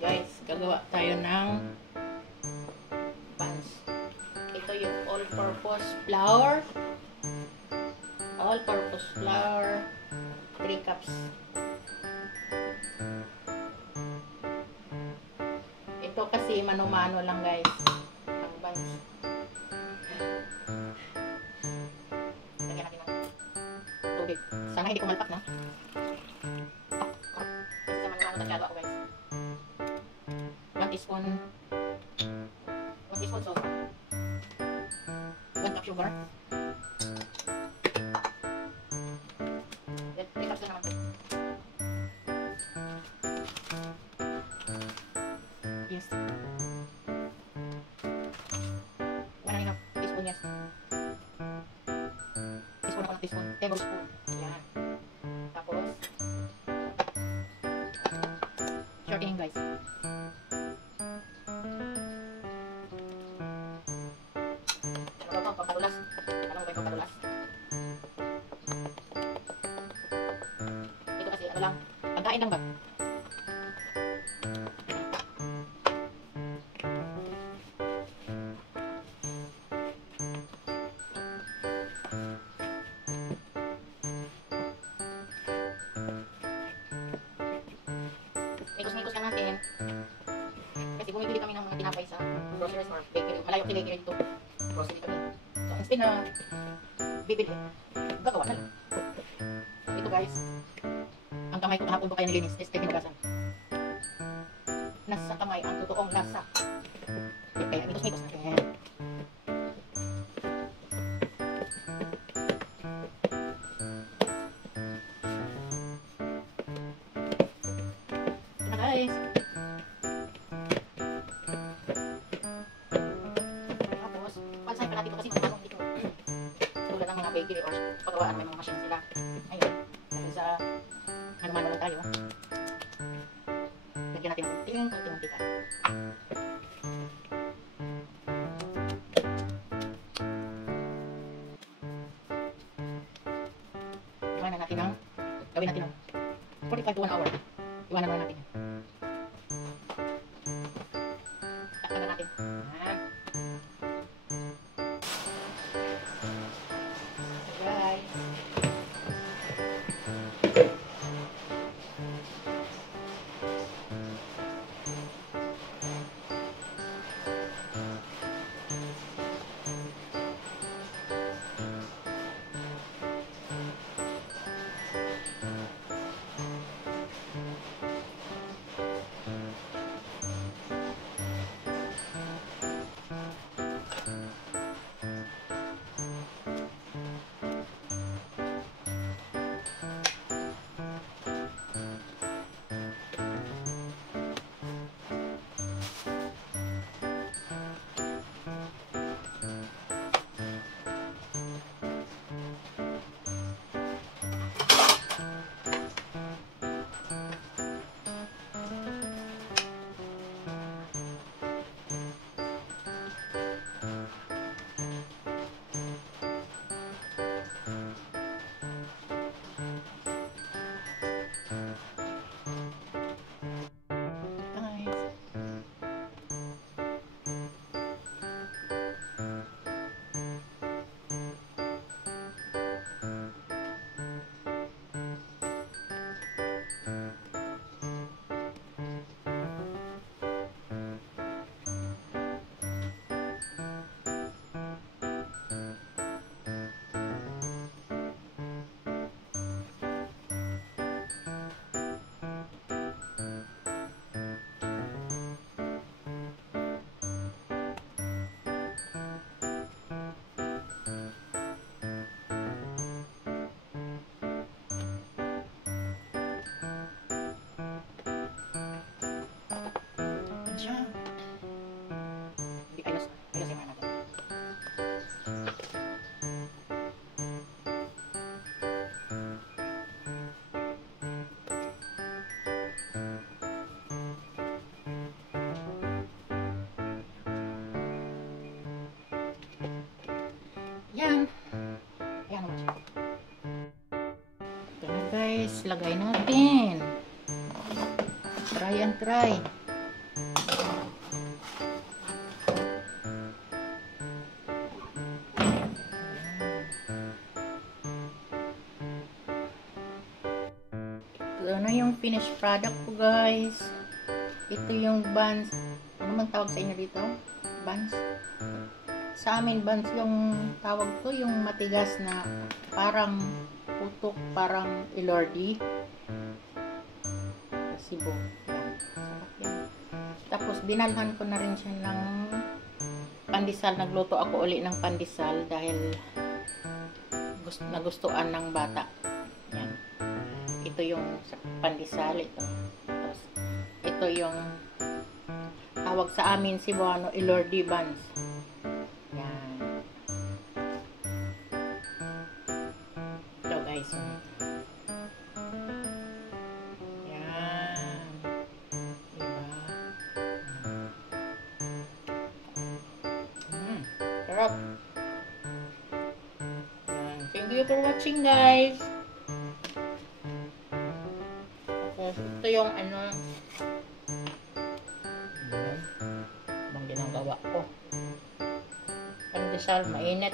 Guys, gagawa tayo ng buns. Ito yung all-purpose flour. All-purpose flour. 3 cups. Ito kasi mano-mano lang guys. Ang buns. Lagyan natin ng tubig. Sana hindi kumalpak na. Kasi sa mano-mano tasyado ako guys. 1 teaspoon salt. 1 cup sugar. 3 cups na naman ito. Yes. 1.5 teaspoon, yes. Teaspoon ako ng teaspoon. Tablespoon. Yan. Tapos, shortening guys. Pampadulas. Alam mo ba yung pampadulas? Ito kasi ano lang, pagkain lang ba? Mikos-mikos lang natin. Kasi bumibili kami ng mga tinapay sa groceries or bakery. Malayo si bakery dito. Grocery kami. So, instead na bibili, gagawa na lang. So, ito guys, ang kamay ko kahapon ko kaya nilinis is hinugasan. Nasa kamay ang totoong lasa. Kaya mikos-mikos natin. Ito na guys. Bakery or pagawaan, may mga machine sila. Ayun, dahil sa mano-mano lang tayo, lagyan natin ng konting mantika. Gawin natin ng 45 to 1 hour. Iwanan muna natin yan. Takpan na natin. Yan. Ayan naman siya. Ito na guys, lagay natin. Try and try. finished product ko, guys. Ito yung buns. Ano man tawag sa inyo dito? Buns? Sa amin, buns yung tawag to, yung matigas na parang putok, parang ilordi. Cebu. Yan. Sarap yan. Tapos, binalhan ko na rin siya ng pandesal. Nagluto ako uli ng pandesal dahil nagustuhan ng bata. Yan. Ito yung pandesal. Ito. Tapos, ito yung tawag sa amin Cebuano, ilordi buns. Yan. Ito guys. Yan. Diba? Sarap. Yan. Thank you for watching, guys. Ito yung ano, bang ginagawa ko. Pandesal, mainit.